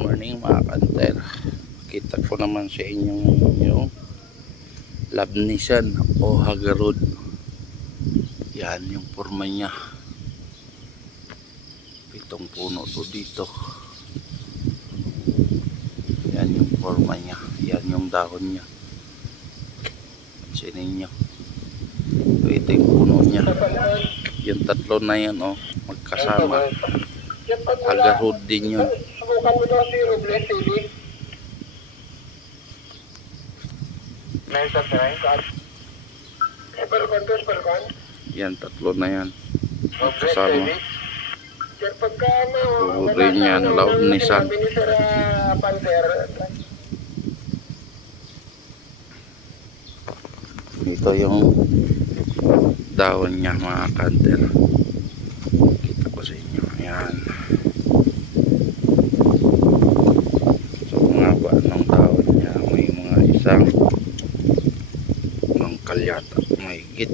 morning mga kanter. Kita ko naman sa inyong yung labnisan o hagarod. Yan yung forma niya. 7 puno to dito. Yan yung forma niya. Yan yung dahon niya. Pansinin nyo. Ito yung puno niya. Yung tatlo na yan magkasama. Hagarod din yun. Subukan mo daw si Robles TV. Nice at nice. Perkan. Yan, tatlo na yan. Robles Magkasama. TV. Sir, pagka Puro rin yan, laod ni San. sinabi ni Sir Panther. Ito yung dahon niya mga kanter. Kita ko sa inyo. Ayan. So mga ba ng dahon niya, may mga isang kalyata, may higit.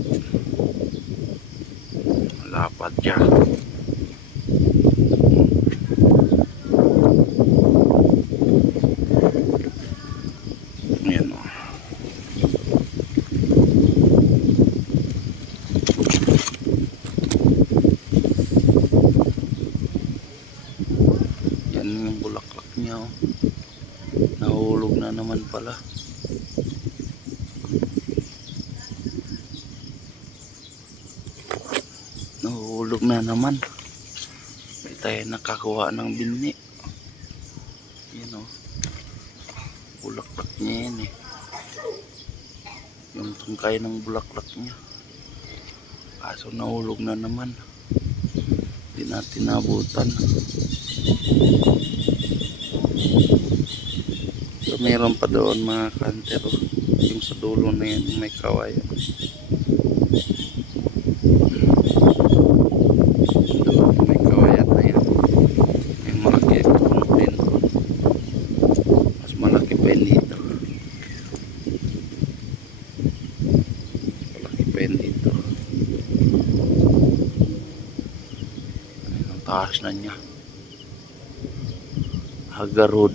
Malapad siya. Ayan o. Yan yung bulaklak niya o. Nahulog na naman pala. Nahulog na naman. Hindi tayo nakakuha ng binhi. Yan o. Bulaklak niya yan eh. Yung tungkay ng bulaklak niya. Kaso nahulog na naman. Hindi natin nabutan. So meron pa doon mga kantero. Yung sa dulo na yan may kawayan. Doon may kawayan na yan. May malaki puno din doon. Mas malaki pa yun dito. Malaki pa yun dito. Ayun ang taas na niya. Hagarod.